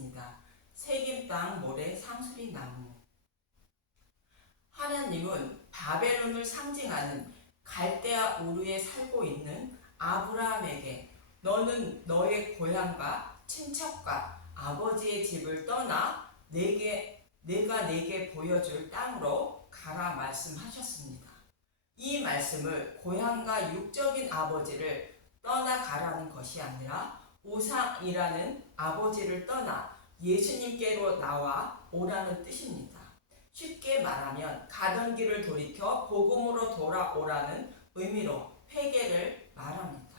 있습니다. 새김 땅 모래 상수리 나무. 하나님은 바벨론을 상징하는 갈대아 우르에 살고 있는 아브라함에게 너는 너의 고향과 친척과 아버지의 집을 떠나 내가 내게 보여줄 땅으로 가라 말씀하셨습니다. 이 말씀을 고향과 육적인 아버지를 떠나가라는 것이 아니라 우상이라는 아버지를 떠나 예수님께로 나와 오라는 뜻입니다. 쉽게 말하면 가던 길을 돌이켜 복음으로 돌아오라는 의미로 회개를 말합니다.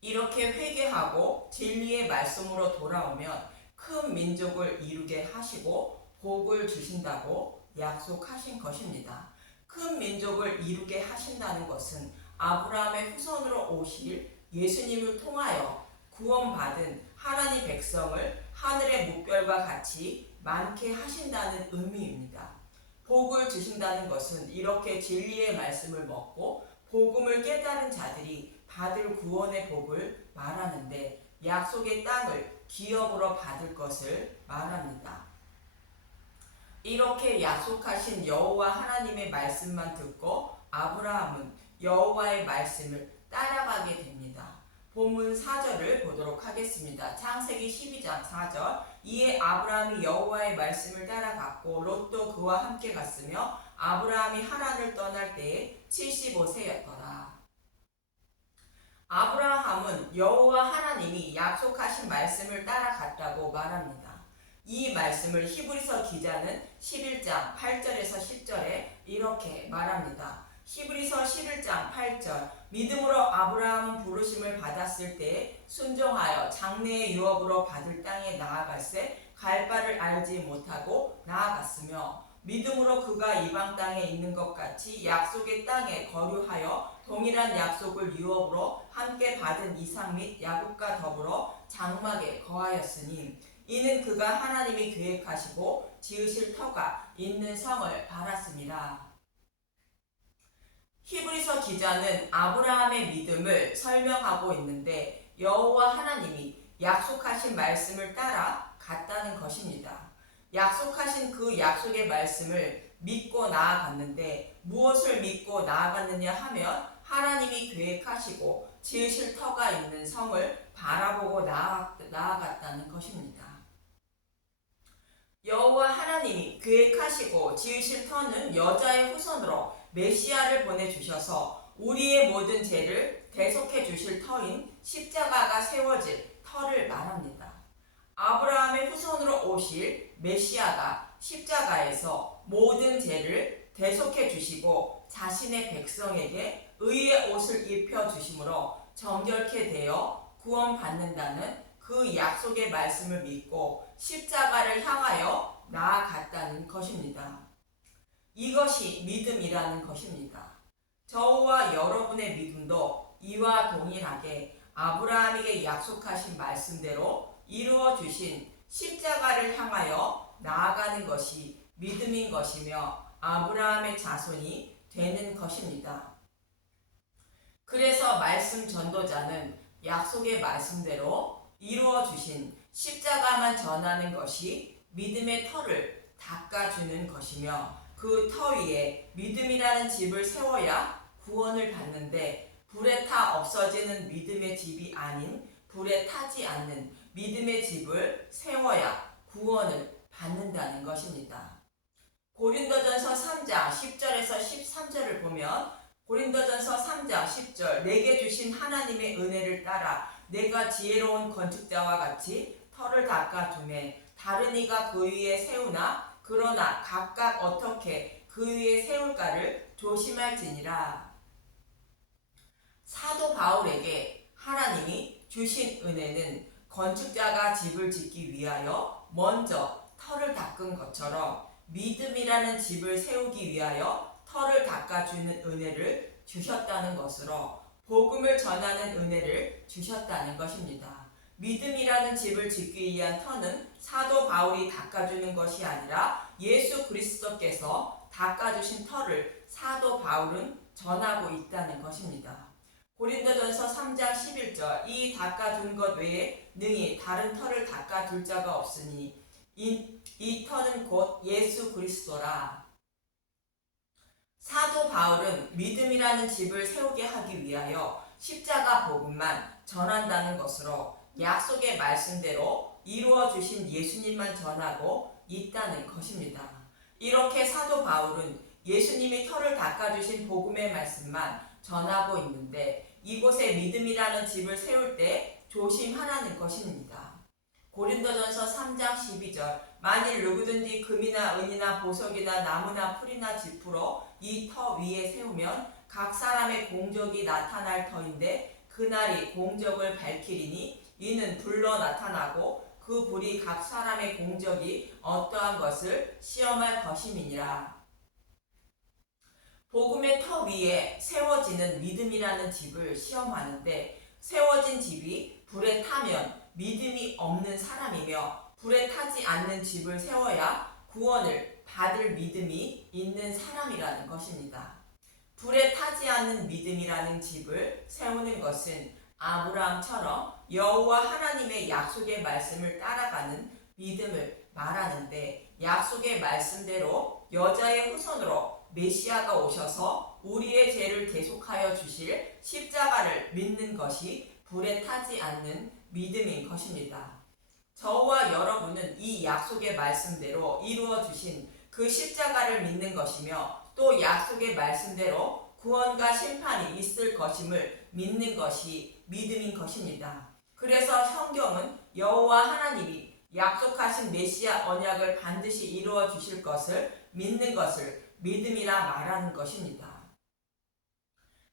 이렇게 회개하고 진리의 말씀으로 돌아오면 큰 민족을 이루게 하시고 복을 주신다고 약속하신 것입니다. 큰 민족을 이루게 하신다는 것은 아브라함의 후손으로 오실 예수님을 통하여 구원받은 하나님 백성을 하늘의 물결과 같이 많게 하신다는 의미입니다. 복을 주신다는 것은 이렇게 진리의 말씀을 먹고 복음을 깨달은 자들이 받을 구원의 복을 말하는데 약속의 땅을 기업으로 받을 것을 말합니다. 이렇게 약속하신 여호와 하나님의 말씀만 듣고 아브라함은 여호와의 말씀을 따라가게 됩니다. 본문 4절을 보도록 하겠습니다. 창세기 12장 4절. 이에 아브라함이 여호와의 말씀을 따라갔고 롯도 그와 함께 갔으며 아브라함이 하란을 떠날 때에 75세였더라. 아브라함은 여호와 하나님이 약속하신 말씀을 따라갔다고 말합니다. 이 말씀을 히브리서 기자는 11장 8절에서 10절에 이렇게 말합니다. 히브리서 11장 8절. 믿음으로 아브라함은 부르심을 받았을 때 순종하여 장래의 유업으로 받을 땅에 나아갈새 갈 바를 알지 못하고 나아갔으며 믿음으로 그가 이방 땅에 있는 것 같이 약속의 땅에 거류하여 동일한 약속을 유업으로 함께 받은 이삭 및 야곱과 더불어 장막에 거하였으니 이는 그가 하나님이 계획하시고 지으실 터가 있는 성을 바랐습니다. 히브리서 기자는 아브라함의 믿음을 설명하고 있는데 여호와 하나님이 약속하신 말씀을 따라 갔다는 것입니다. 약속하신 그 약속의 말씀을 믿고 나아갔는데 무엇을 믿고 나아갔느냐 하면 하나님이 계획하시고 지으실 터가 있는 성을 바라보고 나아갔다는 것입니다. 여호와 하나님이 계획하시고 지으실 터는 여자의 후손으로 메시아를 보내주셔서 우리의 모든 죄를 대속해 주실 터인 십자가가 세워질 터를 말합니다. 아브라함의 후손으로 오실 메시아가 십자가에서 모든 죄를 대속해 주시고 자신의 백성에게 의의 옷을 입혀 주심으로 정결케 되어 구원받는다는 그 약속의 말씀을 믿고 십자가를 향하여 나아갔다는 것입니다. 이것이 믿음이라는 것입니다. 저와 여러분의 믿음도 이와 동일하게 아브라함에게 약속하신 말씀대로 이루어 주신 십자가를 향하여 나아가는 것이 믿음인 것이며 아브라함의 자손이 되는 것입니다. 그래서 말씀 전도자는 약속의 말씀대로 이루어 주신 십자가만 전하는 것이 믿음의 터를 닦아주는 것이며 그 터 위에 믿음이라는 집을 세워야 구원을 받는데 불에 타 없어지는 믿음의 집이 아닌 불에 타지 않는 믿음의 집을 세워야 구원을 받는다는 것입니다. 고린도전서 3장 10절에서 13절을 보면 고린도전서 3장 10절. 내게 주신 하나님의 은혜를 따라 내가 지혜로운 건축자와 같이 터를 닦아두매 다른 이가 그 위에 세우나 그러나 각각 어떻게 그 위에 세울까를 조심할지니라. 사도 바울에게 하나님이 주신 은혜는 건축자가 집을 짓기 위하여 먼저 터를 닦은 것처럼 믿음이라는 집을 세우기 위하여 터를 닦아주는 은혜를 주셨다는 것으로 복음을 전하는 은혜를 주셨다는 것입니다. 믿음이라는 집을 짓기 위한 터는 사도 바울이 닦아주는 것이 아니라 예수 그리스도께서 닦아주신 터를 사도 바울은 전하고 있다는 것입니다. 고린도전서 3장 11절 이 닦아둔 것 외에 능히 다른 터를 닦아둘 자가 없으니 이 터는 곧 예수 그리스도라. 사도 바울은 믿음이라는 집을 세우게 하기 위하여 십자가 복음만 전한다는 것으로 약속의 말씀대로 이루어 주신 예수님만 전하고 있다는 것입니다. 이렇게 사도 바울은 예수님이 터를 닦아주신 복음의 말씀만 전하고 있는데 이곳에 믿음이라는 집을 세울 때 조심하라는 것입니다. 고린도전서 3장 12절 만일 누구든지 금이나 은이나 보석이나 나무나 풀이나 지푸로 이 터 위에 세우면 각 사람의 공적이 나타날 터인데 그날이 공적을 밝히리니 이는 불로 나타나고 그 불이 각 사람의 공적이 어떠한 것을 시험할 것임이니라. 복음의 터 위에 세워지는 믿음이라는 집을 시험하는데 세워진 집이 불에 타면 믿음이 없는 사람이며 불에 타지 않는 집을 세워야 구원을 받을 믿음이 있는 사람이라는 것입니다. 불에 타지 않는 믿음이라는 집을 세우는 것은 아브라함처럼 여호와 하나님의 약속의 말씀을 따라가는 믿음을 말하는데 약속의 말씀대로 여자의 후손으로 메시아가 오셔서 우리의 죄를 대속하여 주실 십자가를 믿는 것이 불에 타지 않는 믿음인 것입니다. 저와 여러분은 이 약속의 말씀대로 이루어 주신 그 십자가를 믿는 것이며 또 약속의 말씀대로 구원과 심판이 있을 것임을 믿는 것이 믿음인 것입니다. 그래서 성경은 여호와 하나님이 약속하신 메시아 언약을 반드시 이루어 주실 것을 믿는 것을 믿음이라 말하는 것입니다.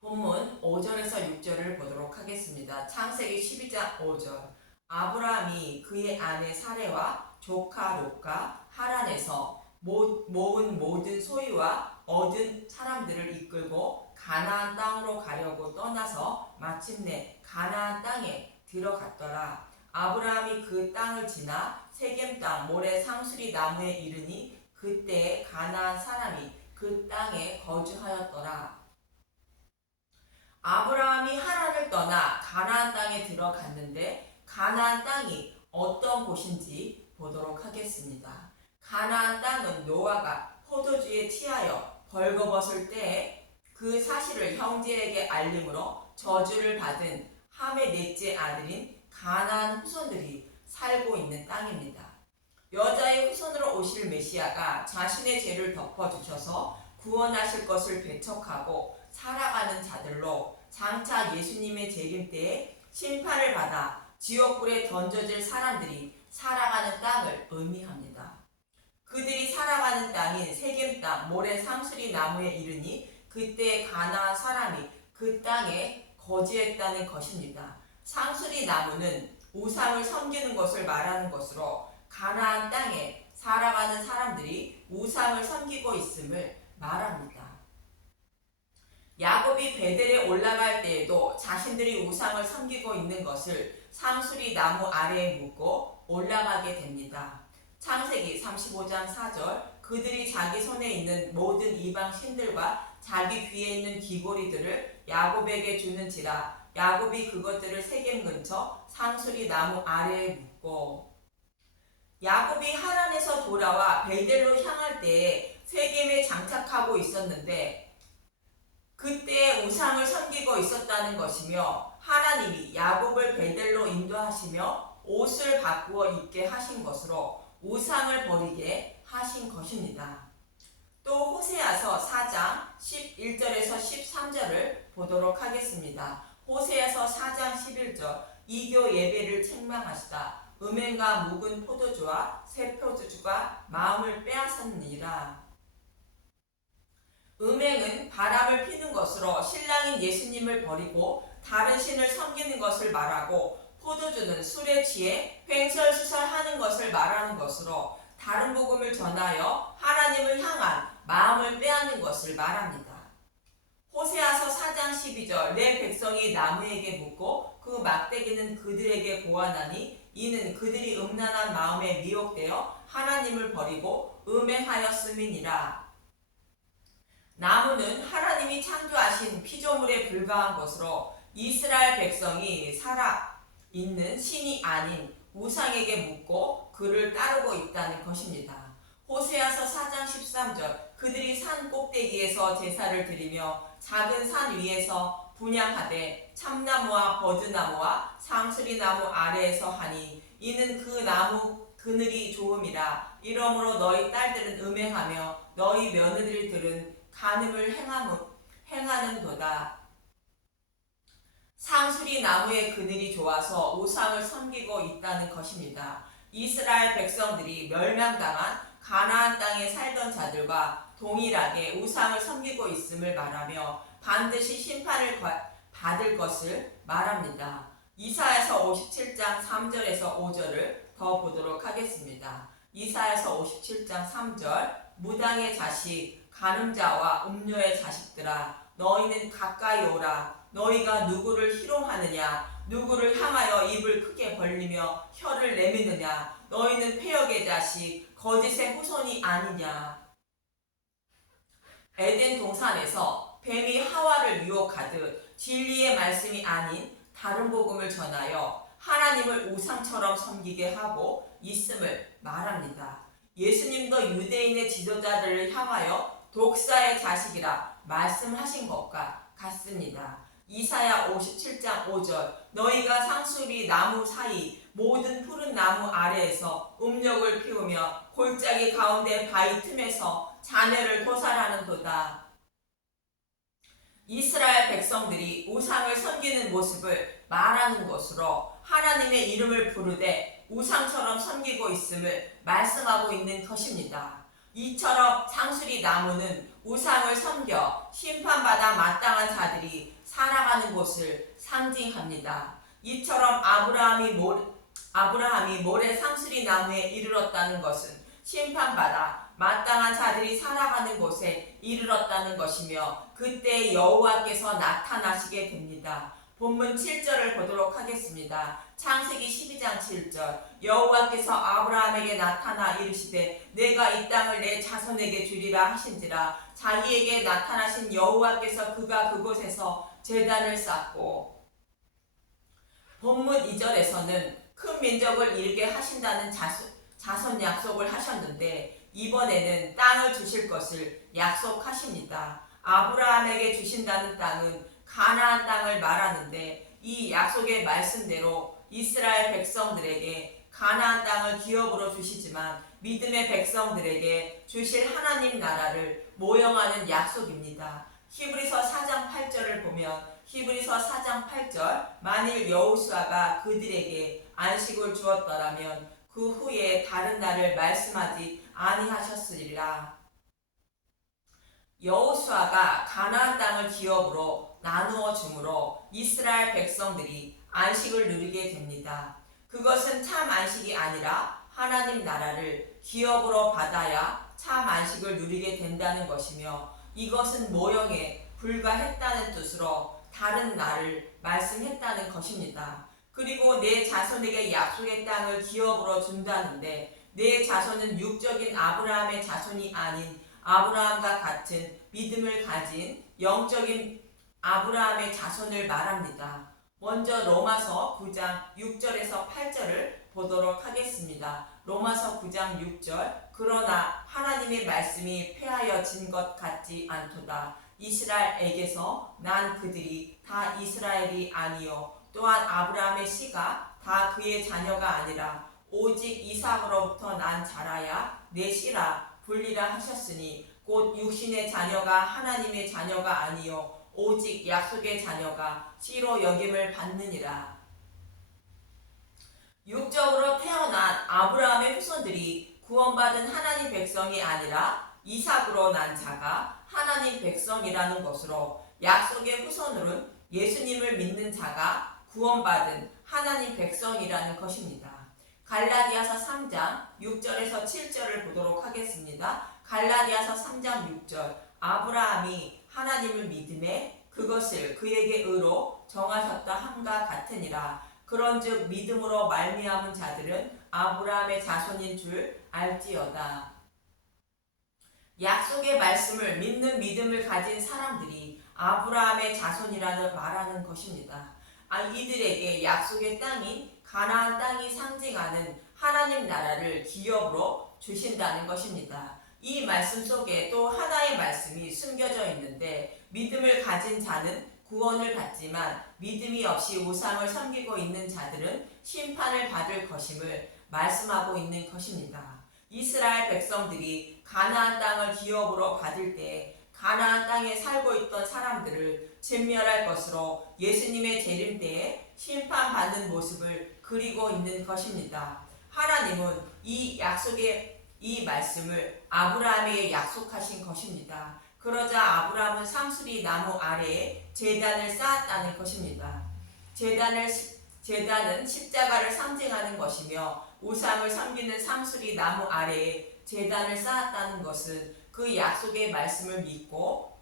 본문 5절에서 6절을 보도록 하겠습니다. 창세기 12장 5절 아브라함이 그의 아내 사레와 조카 롯과 하란에서 모은 모든 소유와 얻은 사람들을 이끌고 가나안 땅으로 가려고 떠나서 마침내 가나안 땅에 들어갔더라. 아브라함이 그 땅을 지나 세겜 땅 모래 상수리 나무에 이르니 그때 가나안 사람이 그 땅에 거주하였더라. 아브라함이 하란을 떠나 가나안 땅에 들어갔는데 가나안 땅이 어떤 곳인지 보도록 하겠습니다. 가나안 땅은 노아가 포도주에 취하여 벌거벗을 때에 그 사실을 형제에게 알림으로 저주를 받은 함의 넷째 아들인 가나안 후손들이 살고 있는 땅입니다. 여자의 후손으로 오실 메시아가 자신의 죄를 덮어주셔서 구원하실 것을 배척하고 살아가는 자들로 장차 예수님의 재림 때에 심판을 받아 지옥불에 던져질 사람들이 살아가는 땅을 의미합니다. 그들이 살아가는 땅인 세겜 땅 모래 상수리 나무에 이르니 그때 가나안 사람이 그 땅에 거주했다는 것입니다. 상수리 나무는 우상을 섬기는 것을 말하는 것으로 가나안 땅에 살아가는 사람들이 우상을 섬기고 있음을 말합니다. 야곱이 베델에 올라갈 때에도 자신들이 우상을 섬기고 있는 것을 상수리 나무 아래에 묻고 올라가게 됩니다. 창세기 35장 4절 그들이 자기 손에 있는 모든 이방 신들과 자기 귀에 있는 귀고리들을 야곱에게 주는지라 야곱이 그것들을 세겜 근처 상수리 나무 아래에 묻고 야곱이 하란에서 돌아와 베델로 향할 때에 세겜에 장착하고 있었는데 그때 우상을 섬기고 있었다는 것이며 하나님이 야곱을 베델로 인도하시며 옷을 바꾸어 입게 하신 것으로 우상을 버리게 하신 것입니다. 또 호세아서 4장 11절에서 13절을 보도록 하겠습니다. 호세아서 4장 11절 이교 예배를 책망하시다. 음행과 묵은 포도주와 새 포도주가 마음을 빼앗았느니라. 음행은 바람을 피는 것으로 신랑인 예수님을 버리고 다른 신을 섬기는 것을 말하고 포도주는 술에 취해 횡설수설하는 것을 말하는 것으로 다른 복음을 전하여 하나님을 향한 마음을 빼앗는 것을 말합니다. 호세아서 4장 12절 내 백성이 나무에게 묻고 그 막대기는 그들에게 고하나니 이는 그들이 음란한 마음에 미혹되어 하나님을 버리고 음행하였음이니라. 나무는 하나님이 창조하신 피조물에 불과한 것으로 이스라엘 백성이 살아 있는 신이 아닌 우상에게 묻고 그를 따르고 있다는 것입니다. 호세아서 4장 13절 그들이 산 꼭대기에서 제사를 드리며 작은 산 위에서 분향하되 참나무와 버드나무와 상수리나무 아래에서 하니 이는 그 나무 그늘이 좋음이라. 이러므로 너희 딸들은 음행하며 너희 며느리들은 간음을 행하는도다. 상수리 나무의 그늘이 좋아서 우상을 섬기고 있다는 것입니다. 이스라엘 백성들이 멸망당한 가나안 땅에 살던 자들과 동일하게 우상을 섬기고 있음을 말하며 반드시 심판을 받을 것을 말합니다. 이사야서 57장 3절에서 5절을 더 보도록 하겠습니다. 이사야서 57장 3절 무당의 자식 간음자와 음료의 자식들아 너희는 가까이 오라. 너희가 누구를 희롱하느냐 누구를 향하여 입을 크게 벌리며 혀를 내미느냐 너희는 패역의 자식 거짓의 후손이 아니냐. 에덴 동산에서 뱀이 하와를 유혹하듯 진리의 말씀이 아닌 다른 복음을 전하여 하나님을 우상처럼 섬기게 하고 있음을 말합니다. 예수님도 유대인의 지도자들을 향하여 독사의 자식이라 말씀하신 것과 같습니다. 이사야 57장 5절 너희가 상수리 나무 사이 모든 푸른 나무 아래에서 음욕을 피우며 골짜기 가운데 바위 틈에서 자녀를 도살하는도다. 이스라엘 백성들이 우상을 섬기는 모습을 말하는 것으로 하나님의 이름을 부르되 우상처럼 섬기고 있음을 말씀하고 있는 것입니다. 이처럼 상수리 나무는 우상을 섬겨 심판받아 마땅한 자들이 살아가는 곳을 상징합니다. 이처럼 아브라함이 모래 상수리 나무에 이르렀다는 것은 심판받아 마땅한 자들이 살아가는 곳에 이르렀다는 것이며 그때 여호와께서 나타나시게 됩니다. 본문 7절을 보도록 하겠습니다. 창세기 12장 7절 여호와께서 아브라함에게 나타나 이르시되 내가 이 땅을 내 자손에게 주리라 하신지라. 자기에게 나타나신 여호와께서 그가 그곳에서 제단을 쌓고. 본문 2절에서는 큰 민족을 이루게 하신다는 자손 약속을 하셨는데 이번에는 땅을 주실 것을 약속하십니다. 아브라함에게 주신다는 땅은 가나안 땅을 말하는데 이 약속의 말씀대로 이스라엘 백성들에게 가나안 땅을 기업으로 주시지만 믿음의 백성들에게 주실 하나님 나라를 모형하는 약속입니다. 히브리서 4장 8절을 보면 히브리서 4장 8절 만일 여호수아가 그들에게 안식을 주었더라면 그 후에 다른 날을 말씀하지 아니하셨으리라. 여호수아가 가나안 땅을 기업으로 나누어 주므로 이스라엘 백성들이 안식을 누리게 됩니다. 그것은 참 안식이 아니라 하나님 나라를 기업으로 받아야 참 안식을 누리게 된다는 것이며 이것은 모형에 불과했다는 뜻으로 다른 날을 말씀했다는 것입니다. 그리고 내 자손에게 약속의 땅을 기업으로 준다는데 내 자손은 육적인 아브라함의 자손이 아닌 아브라함과 같은 믿음을 가진 영적인 아브라함의 자손을 말합니다. 먼저 로마서 9장 6절에서 8절을 보도록 하겠습니다. 로마서 9장 6절 그러나 하나님의 말씀이 패하여진 것 같지 않도다. 이스라엘에게서 난 그들이 다 이스라엘이 아니요 또한 아브라함의 씨가 다 그의 자녀가 아니라 오직 이삭으로부터 난 자라야 내 씨라 불리라 하셨으니 곧 육신의 자녀가 하나님의 자녀가 아니요 오직 약속의 자녀가 씨로 여김을 받느니라. 육적으로 태어난 아브라함의 후손들이 구원받은 하나님 백성이 아니라 이삭으로 난 자가 하나님 백성이라는 것으로 약속의 후손으로는 예수님을 믿는 자가 구원받은 하나님 백성이라는 것입니다. 갈라디아서 3장 6절에서 7절을 보도록 하겠습니다. 갈라디아서 3장 6절 아브라함이 하나님을 믿음에 그것을 그에게 의로 정하셨다 함과 같으니라. 그런즉 믿음으로 말미암은 자들은 아브라함의 자손인 줄 알지어다. 약속의 말씀을 믿는 믿음을 가진 사람들이 아브라함의 자손이라는 말하는 것입니다. 이들에게 약속의 땅인 가나안 땅이 상징하는 하나님 나라를 기업으로 주신다는 것입니다. 이 말씀 속에 또 하나의 말씀이 숨겨져 있는데 믿음을 가진 자는 구원을 받지만 믿음이 없이 우상을 섬기고 있는 자들은 심판을 받을 것임을 말씀하고 있는 것입니다. 이스라엘 백성들이 가나안 땅을 기업으로 받을 때 가나안 땅에 살고 있던 사람들을 진멸할 것으로 예수님의 재림 때에 심판받는 모습을 그리고 있는 것입니다. 하나님은 이 말씀을 아브라함에게 약속하신 것입니다. 그러자 아브라함은 상수리 나무 아래에 제단을 쌓았다는 것입니다. 제단은 십자가를 상징하는 것이며 우상을 섬기는 상수리 나무 아래에 제단을 쌓았다는 것은 그 약속의 말씀을 믿고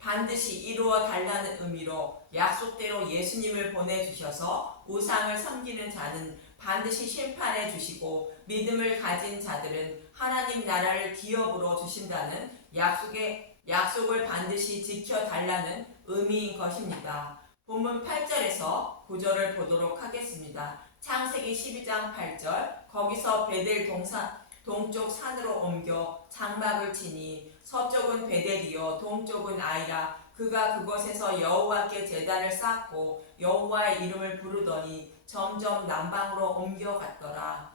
반드시 이루어 달라는 의미로 약속대로 예수님을 보내주셔서 우상을 섬기는 자는 반드시 심판해 주시고 믿음을 가진 자들은 하나님 나라를 기업으로 주신다는 약속을 반드시 지켜달라는 의미인 것입니다. 본문 8절에서 9절을 보도록 하겠습니다. 창세기 12장 8절 거기서 베델 동쪽 산으로 옮겨 장막을 치니 서쪽은 베델이요 동쪽은 아이라 그가 그곳에서 여호와께 제단을 쌓고 여호와의 이름을 부르더니 점점 남방으로 옮겨갔더라.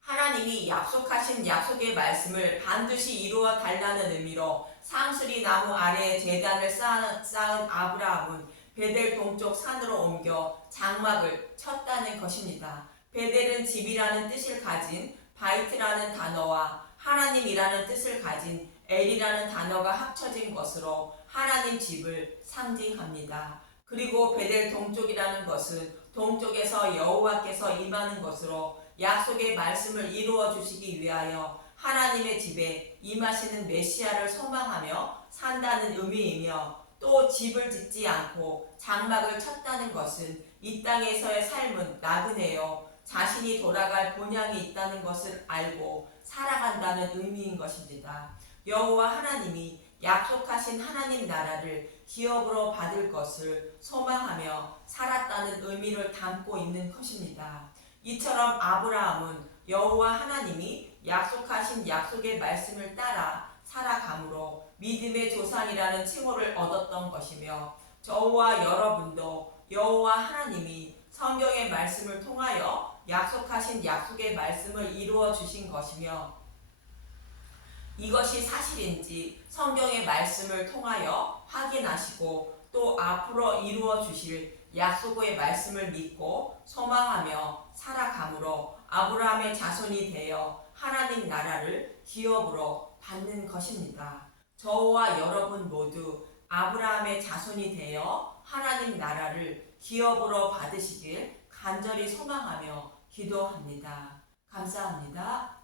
하나님이 약속하신 약속의 말씀을 반드시 이루어 달라는 의미로 상수리 나무 아래에 제단을 쌓은 아브라함은 베델 동쪽 산으로 옮겨 장막을 쳤다는 것입니다. 베델은 집이라는 뜻을 가진 바이트라는 단어와 하나님이라는 뜻을 가진 엘이라는 단어가 합쳐진 것으로 하나님 집을 상징합니다. 그리고 베델 동쪽이라는 것은 동쪽에서 여호와께서 임하는 것으로 약속의 말씀을 이루어 주시기 위하여 하나님의 집에 임하시는 메시아를 소망하며 산다는 의미이며 또 집을 짓지 않고 장막을 쳤다는 것은 이 땅에서의 삶은 나그네요 자신이 돌아갈 본향이 있다는 것을 알고 살아간다는 의미인 것입니다. 여호와 하나님이 약속하신 하나님 나라를 기업으로 받을 것을 소망하며 살았다는 의미를 담고 있는 것입니다. 이처럼 아브라함은 여호와 하나님이 약속하신 약속의 말씀을 따라 살아감으로 믿음의 조상이라는 칭호를 얻었던 것이며 저와 여러분도 여호와 하나님이 성경의 말씀을 통하여 약속하신 약속의 말씀을 이루어 주신 것이며 이것이 사실인지 성경의 말씀을 통하여 확인하시고 또 앞으로 이루어 주실 약속의 말씀을 믿고 소망하며 살아감으로 아브라함의 자손이 되어 하나님 나라를 기업으로 받는 것입니다. 저와 여러분 모두 아브라함의 자손이 되어 하나님 나라를 기업으로 받으시길 간절히 소망하며 기도합니다. 감사합니다.